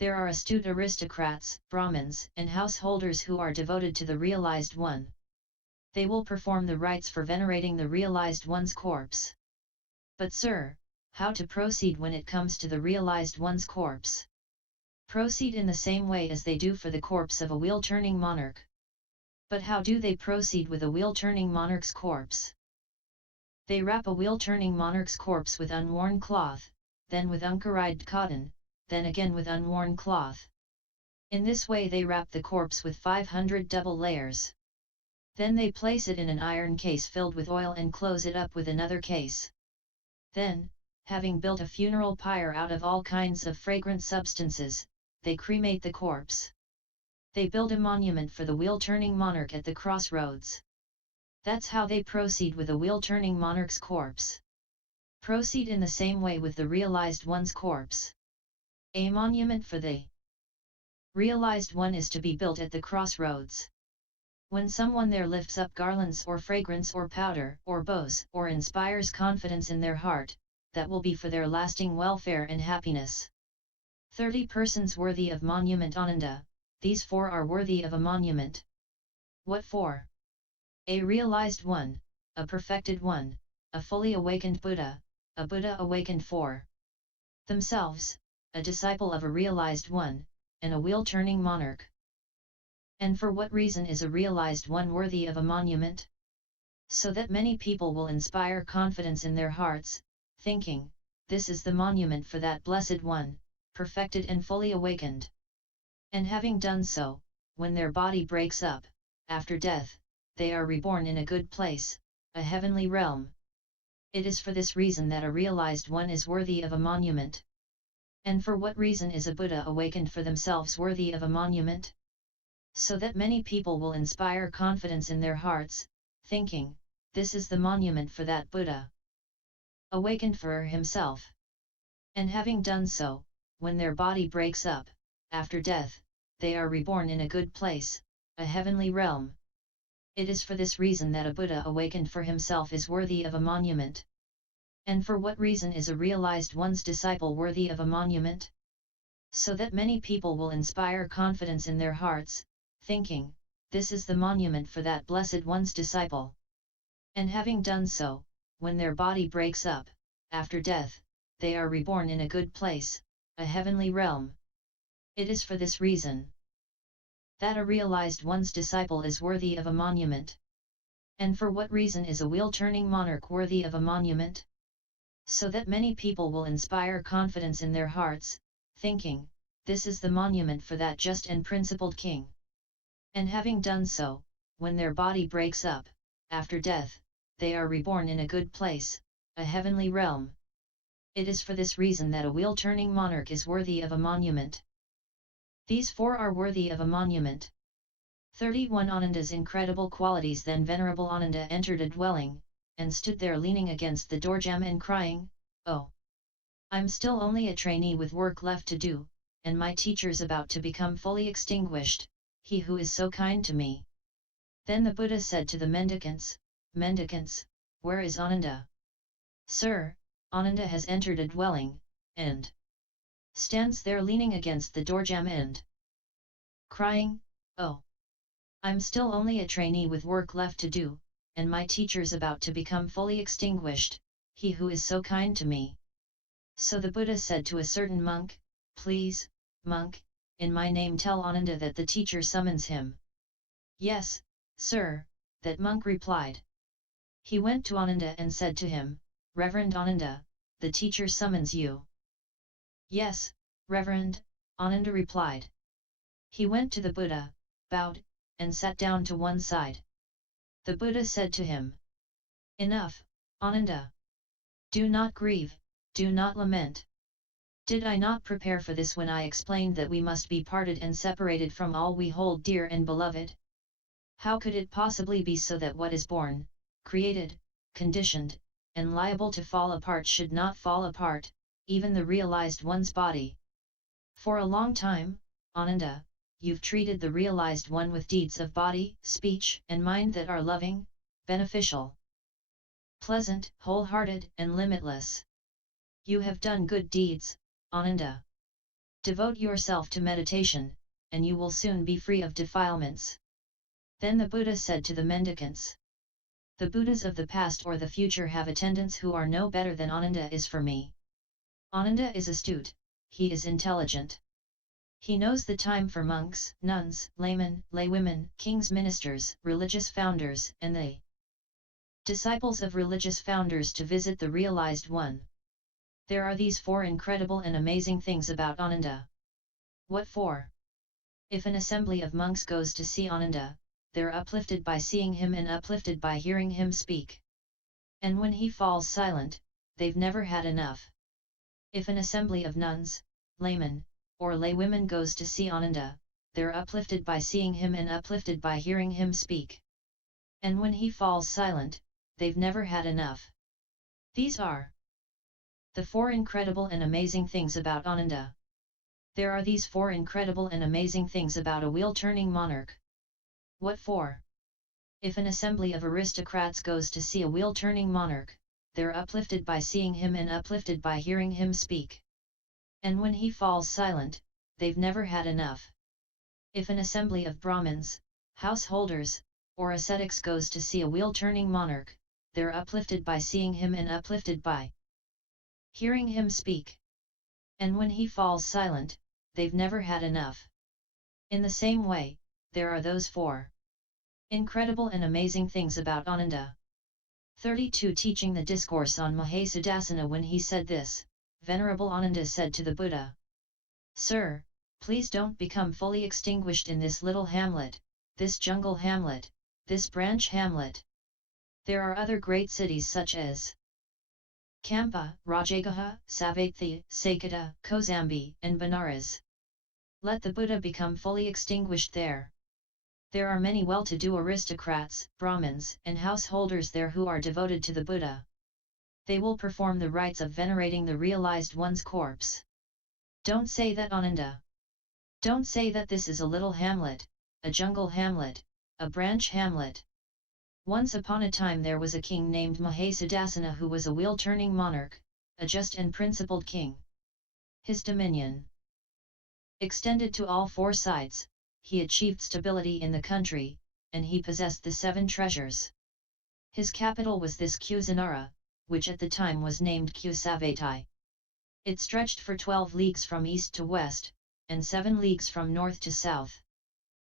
There are astute aristocrats, Brahmins, and householders who are devoted to the realized one. They will perform the rites for venerating the realized one's corpse. But sir, how to proceed when it comes to the realized one's corpse? Proceed in the same way as they do for the corpse of a wheel-turning monarch. But how do they proceed with a wheel-turning monarch's corpse? They wrap a wheel-turning monarch's corpse with unworn cloth, then with uncarried cotton, then again with unworn cloth. In this way they wrap the corpse with 500 double layers. Then they place it in an iron case filled with oil and close it up with another case. Then, having built a funeral pyre out of all kinds of fragrant substances, they cremate the corpse. They build a monument for the wheel-turning monarch at the crossroads. That's how they proceed with a wheel-turning monarch's corpse. Proceed in the same way with the realized one's corpse. A monument for the realized one is to be built at the crossroads. When someone there lifts up garlands or fragrance or powder or bows or inspires confidence in their heart, that will be for their lasting welfare and happiness. 30 persons worthy of monument Ananda, these 4 are worthy of a monument. What for? A realized one, a perfected one, a fully awakened Buddha, a Buddha awakened for themselves, a disciple of a realized one, and a wheel-turning monarch. And for what reason is a realized one worthy of a monument? So that many people will inspire confidence in their hearts, thinking, this is the monument for that blessed one, perfected and fully awakened. And having done so, when their body breaks up, after death, they are reborn in a good place, a heavenly realm. It is for this reason that a realized one is worthy of a monument. And for what reason is a Buddha awakened for themselves worthy of a monument? So that many people will inspire confidence in their hearts, thinking, this is the monument for that Buddha awakened for himself. And having done so, when their body breaks up, after death, they are reborn in a good place, a heavenly realm. It is for this reason that a Buddha awakened for himself is worthy of a monument. And for what reason is a realized one's disciple worthy of a monument? So that many people will inspire confidence in their hearts, thinking, this is the monument for that blessed one's disciple. And having done so, when their body breaks up, after death, they are reborn in a good place, a heavenly realm. It is for this reason that a realized one's disciple is worthy of a monument. And for what reason is a wheel-turning monarch worthy of a monument? So that many people will inspire confidence in their hearts, thinking, this is the monument for that just and principled king. And having done so, when their body breaks up, after death, they are reborn in a good place, a heavenly realm. It is for this reason that a wheel-turning monarch is worthy of a monument. These 4 are worthy of a monument. 31 Ananda's incredible qualities. Then Venerable Ananda entered a dwelling, and stood there leaning against the doorjamb and crying, oh! I'm still only a trainee with work left to do, and my teacher's about to become fully extinguished, he who is so kind to me. Then the Buddha said to the mendicants, Mendicants, where is Ananda? Sir, Ananda has entered a dwelling, and stands there leaning against the doorjamb and crying, oh! I'm still only a trainee with work left to do, and my teacher's about to become fully extinguished, he who is so kind to me. So the Buddha said to a certain monk, please, monk, in my name tell Ananda that the teacher summons him. Yes, sir, that monk replied. He went to Ananda and said to him, Reverend Ananda, the teacher summons you. Yes, Reverend, Ananda replied. He went to the Buddha, bowed, and sat down to one side. The Buddha said to him, Enough, Ananda. Do not grieve, do not lament. Did I not prepare for this when I explained that we must be parted and separated from all we hold dear and beloved? How could it possibly be so that what is born, created, conditioned, and liable to fall apart should not fall apart, even the realized one's body? For a long time, Ananda, you've treated the realized one with deeds of body, speech, and mind that are loving, beneficial, pleasant, wholehearted, and limitless. You have done good deeds, Ananda. Devote yourself to meditation, and you will soon be free of defilements. Then the Buddha said to the mendicants, the Buddhas of the past or the future have attendants who are no better than Ananda is for me. Ananda is astute, he is intelligent. He knows the time for monks, nuns, laymen, laywomen, kings, ministers, religious founders, and the disciples of religious founders to visit the realized one. There are these 4 incredible and amazing things about Ananda. What for? If an assembly of monks goes to see Ananda, they're uplifted by seeing him and uplifted by hearing him speak. And when he falls silent, they've never had enough. If an assembly of nuns, laymen, or laywomen goes to see Ananda, they're uplifted by seeing him and uplifted by hearing him speak. And when he falls silent, they've never had enough. These are the 4 incredible and amazing things about Ananda. There are these 4 incredible and amazing things about a wheel-turning monarch. What for? If an assembly of aristocrats goes to see a wheel-turning monarch, they're uplifted by seeing him and uplifted by hearing him speak. And when he falls silent, they've never had enough. If an assembly of Brahmins, householders, or ascetics goes to see a wheel-turning monarch, they're uplifted by seeing him and uplifted by hearing him speak. And when he falls silent, they've never had enough. In the same way, there are those 4 incredible and amazing things about Ananda. 32 Teaching the discourse on Mahāparinibbāna. When he said this, Venerable Ananda said to the Buddha, Sir, please don't become fully extinguished in this little hamlet, this jungle hamlet, this branch hamlet. There are other great cities such as Kampa, Rajagaha, Savatthi, Saketa, Kozambi, and Benares. Let the Buddha become fully extinguished there. There are many well-to-do aristocrats, Brahmins, and householders there who are devoted to the Buddha. They will perform the rites of venerating the realized one's corpse. Don't say that Ananda. Don't say that this is a little hamlet, a jungle hamlet, a branch hamlet. Once upon a time there was a king named Mahāparinibbāna who was a wheel-turning monarch, a just and principled king. His dominion extended to all 4 sides, he achieved stability in the country, and he possessed the 7 treasures. His capital was this Kusinara, which at the time was named Kusavatai. It stretched for 12 leagues from east to west, and 7 leagues from north to south.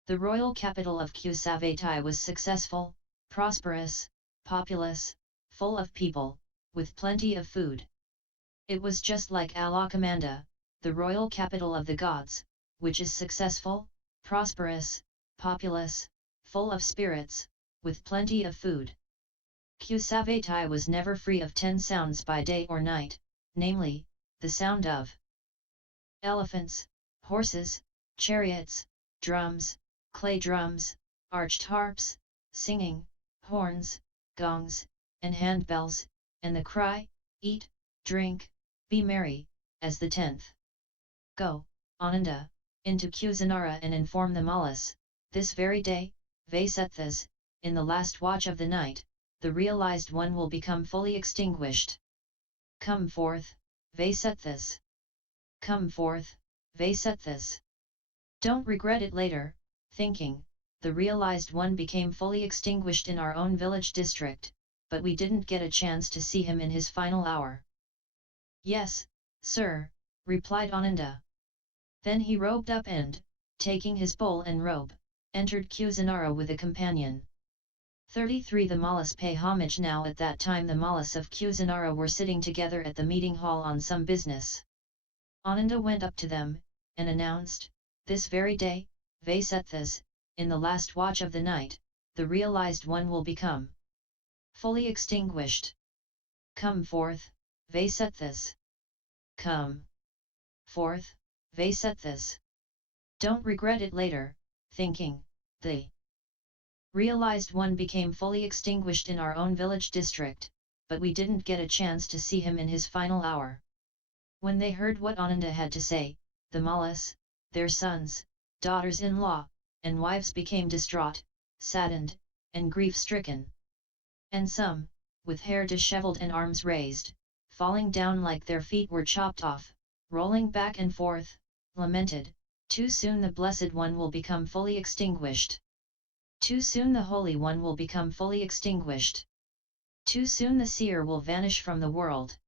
The royal capital of Kusavatai was successful, prosperous, populous, full of people, with plenty of food. It was just like Alokamanda, the royal capital of the gods, which is successful, prosperous, populous, full of spirits, with plenty of food. Kusavatai was never free of 10 sounds by day or night, namely, the sound of elephants, horses, chariots, drums, clay drums, arched harps, singing, horns, gongs, and handbells, and the cry, eat, drink, be merry, as the 10th. Go, Ananda, into Kusinara and inform the Mallas, this very day, Vaisethas, in the last watch of the night, the realized one will become fully extinguished. Come forth, Vaisethas. Come forth, Vaisethas. Don't regret it later, thinking, the realized one became fully extinguished in our own village district, but we didn't get a chance to see him in his final hour. Yes, sir, replied Ananda. Then he robed up and, taking his bowl and robe, entered Kusinara with a companion. 33 The Mallas pay homage. Now at that time the Mallas of Kusinara were sitting together at the meeting hall on some business. Ananda went up to them, and announced, this very day, Vaisethas, in the last watch of the night, the realized one will become fully extinguished. Come forth, Vaisethas. Come forth, Vaisethas. Don't regret it later, thinking, the realized one became fully extinguished in our own village district, but we didn't get a chance to see him in his final hour. When they heard what Ananda had to say, the Mallas, their sons, daughters-in-law, and wives became distraught, saddened, and grief-stricken. And some, with hair disheveled and arms raised, falling down like their feet were chopped off, rolling back and forth, lamented, "Too soon the Blessed One will become fully extinguished. Too soon the Holy One will become fully extinguished. Too soon the seer will vanish from the world."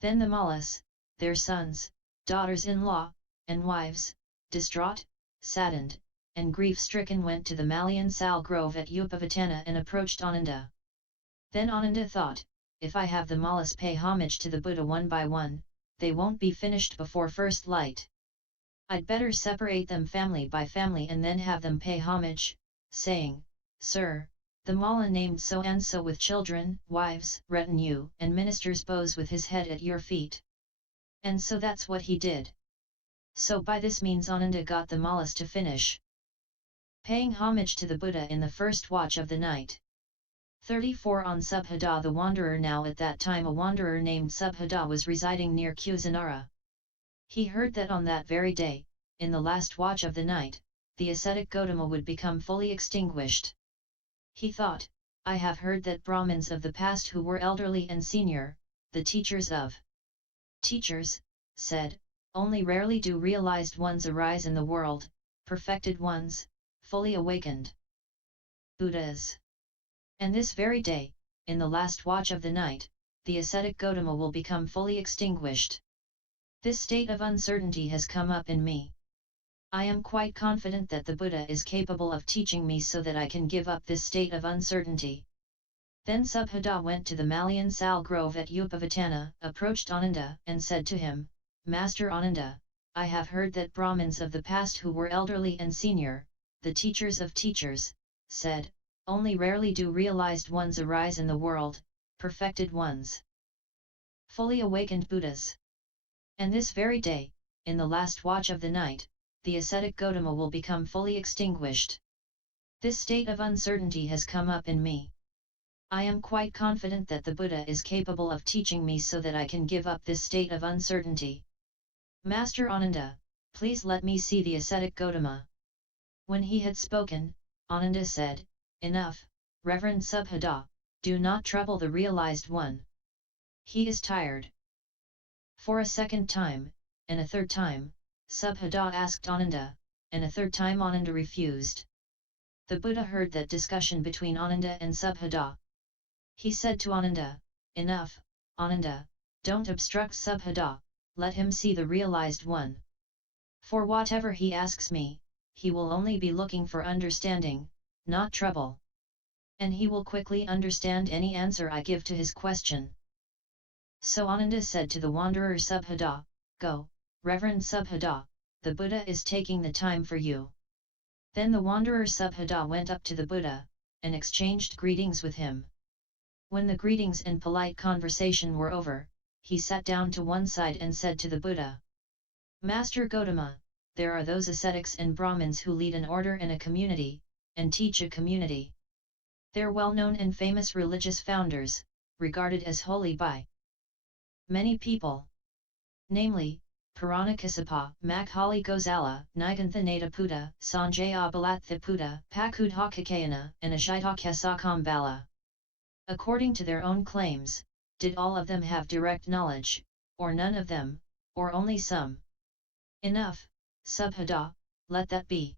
Then the Mallas, their sons, daughters-in-law, and wives, distraught, saddened, and grief-stricken went to the Malayan Sal Grove at Upavattana and approached Ananda. Then Ananda thought, if I have the Mallas pay homage to the Buddha one by one, they won't be finished before first light. I'd better separate them family by family and then have them pay homage, saying, "Sir, the Malla named so and so with children, wives, retinue, and ministers bows with his head at your feet." And so that's what he did. So by this means Ananda got the Mallas to finish paying homage to the Buddha in the first watch of the night. 34 On Subhada the wanderer. Now at that time a wanderer named Subhada was residing near Kusinara. He heard that on that very day, in the last watch of the night, the ascetic Gotama would become fully extinguished. He thought, I have heard that Brahmins of the past who were elderly and senior, the teachers of teachers, said, only rarely do realized ones arise in the world, perfected ones, fully awakened Buddhas. And this very day, in the last watch of the night, the ascetic Gotama will become fully extinguished. This state of uncertainty has come up in me. I am quite confident that the Buddha is capable of teaching me so that I can give up this state of uncertainty. Then Subhada went to the Malayan Sal Grove at Upavattana, approached Ananda, and said to him, Master Ananda, I have heard that Brahmins of the past who were elderly and senior, the teachers of teachers, said, only rarely do realized ones arise in the world, perfected ones, fully awakened Buddhas. And this very day, in the last watch of the night, the ascetic Gotama will become fully extinguished. This state of uncertainty has come up in me. I am quite confident that the Buddha is capable of teaching me so that I can give up this state of uncertainty. Master Ananda, please let me see the ascetic Gotama. When he had spoken, Ananda said, Enough, Reverend Subhada, do not trouble the realized one. He is tired. For a second time, and a third time, Subhada asked Ananda, and a third time Ananda refused. The Buddha heard that discussion between Ananda and Subhada. He said to Ananda, Enough, Ananda, don't obstruct Subhada, let him see the realized one. For whatever he asks me, he will only be looking for understanding, not trouble. And he will quickly understand any answer I give to his question. So Ananda said to the wanderer Subhada, Go, Reverend Subhada, the Buddha is taking the time for you. Then the wanderer Subhada went up to the Buddha, and exchanged greetings with him. When the greetings and polite conversation were over, he sat down to one side and said to the Buddha, Master Gotama, there are those ascetics and Brahmins who lead an order and a community, and teach a community. They're well-known and famous religious founders, regarded as holy by many people. Namely, Puranikasapa, Makhali Gozala, Niganthanataputa, Sanjaya Balathaputa, Pakudhakakayana, and Ajitakasakhambala. According to their own claims, did all of them have direct knowledge, or none of them, or only some? Enough, Subhada, let that be.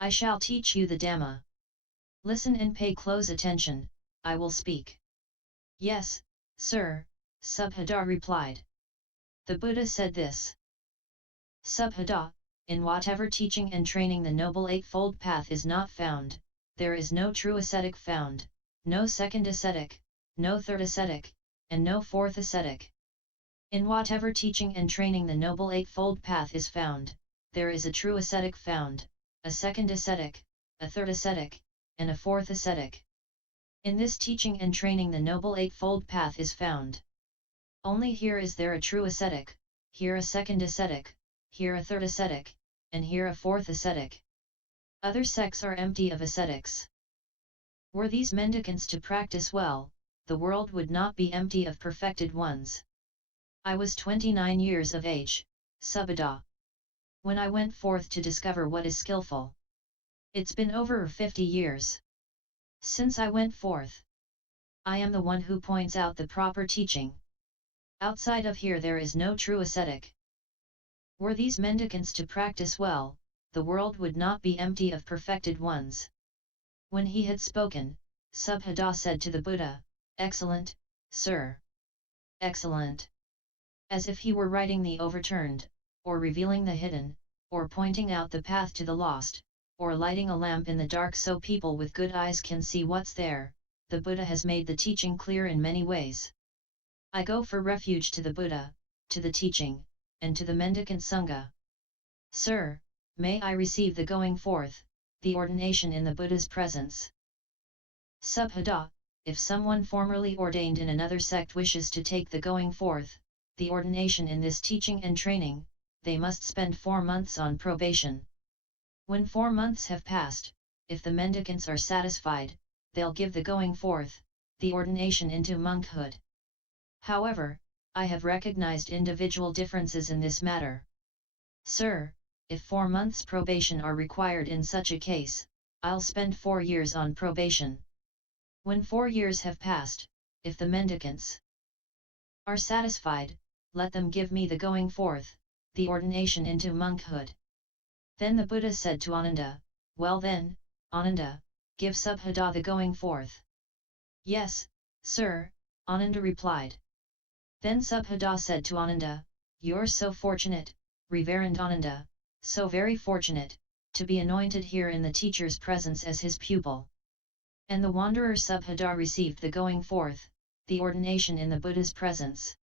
I shall teach you the Dhamma. Listen and pay close attention, I will speak. Yes, sir, Subhada replied. The Buddha said this. Subhada, in whatever teaching and training the Noble Eightfold Path is not found, there is no true ascetic found, no second ascetic, no third ascetic, and no fourth ascetic. In whatever teaching and training the Noble Eightfold Path is found, there is a true ascetic found, a second ascetic, a third ascetic, and a fourth ascetic. In this teaching and training the Noble Eightfold Path is found. Only here is there a true ascetic, here a second ascetic, here a third ascetic, and here a fourth ascetic. Other sects are empty of ascetics. Were these mendicants to practice well, the world would not be empty of perfected ones. I was 29 years of age, Subhada, when I went forth to discover what is skillful. It's been over 50 years since I went forth. I am the one who points out the proper teaching. Outside of here there is no true ascetic. Were these mendicants to practice well, the world would not be empty of perfected ones. When he had spoken, Subhadha said to the Buddha, "Excellent, sir. Excellent." As if he were righting the overturned, or revealing the hidden, or pointing out the path to the lost, or lighting a lamp in the dark so people with good eyes can see what's there, the Buddha has made the teaching clear in many ways. I go for refuge to the Buddha, to the teaching, and to the mendicant Sangha. Sir, may I receive the going forth, the ordination in the Buddha's presence. Subhadha, if someone formerly ordained in another sect wishes to take the going forth, the ordination in this teaching and training, they must spend 4 months on probation. When 4 months have passed, if the mendicants are satisfied, they'll give the going forth, the ordination into monkhood. However, I have recognized individual differences in this matter. Sir, if 4 months probation are required in such a case, I'll spend 4 years on probation. When 4 years have passed, if the mendicants are satisfied, let them give me the going forth, the ordination into monkhood. Then the Buddha said to Ananda, "Well then, Ananda, give Subhadha the going forth." "Yes, sir," Ananda replied. Then Subhadha said to Ananda, "You're so fortunate, reverend Ananda, so very fortunate, to be anointed here in the teacher's presence as his pupil." And the wanderer Subhadha received the going forth, the ordination in the Buddha's presence.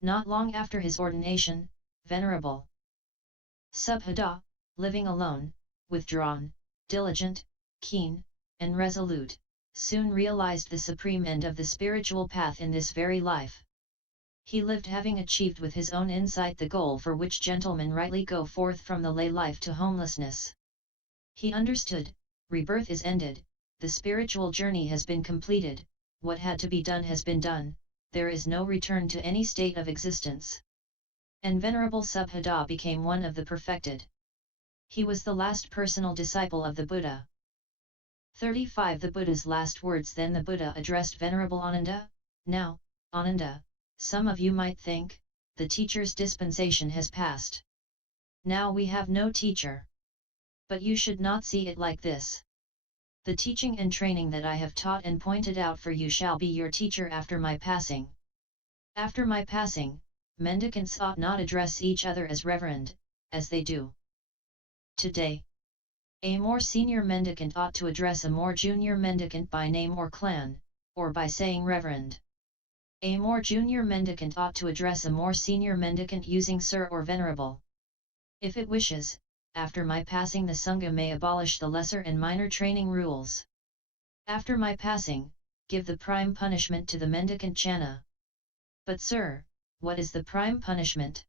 Not long after his ordination, venerable Subhadha, living alone, withdrawn, diligent, keen, and resolute, soon realized the supreme end of the spiritual path in this very life. He lived having achieved with his own insight the goal for which gentlemen rightly go forth from the lay life to homelessness. He understood, rebirth is ended, the spiritual journey has been completed, what had to be done has been done, there is no return to any state of existence. And Venerable Subhadha became one of the perfected. He was the last personal disciple of the Buddha. 35 The Buddha's last words. Then the Buddha addressed Venerable Ananda, "Now, Ananda, some of you might think, the teacher's dispensation has passed. Now we have no teacher. But you should not see it like this. The teaching and training that I have taught and pointed out for you shall be your teacher after my passing. After my passing, mendicants ought not address each other as reverend, as they do today. A more senior mendicant ought to address a more junior mendicant by name or clan, or by saying reverend. A more junior mendicant ought to address a more senior mendicant using sir or venerable. If it wishes, after my passing the Sangha may abolish the lesser and minor training rules. After my passing, give the prime punishment to the mendicant Channa." "But sir, what is the prime punishment?"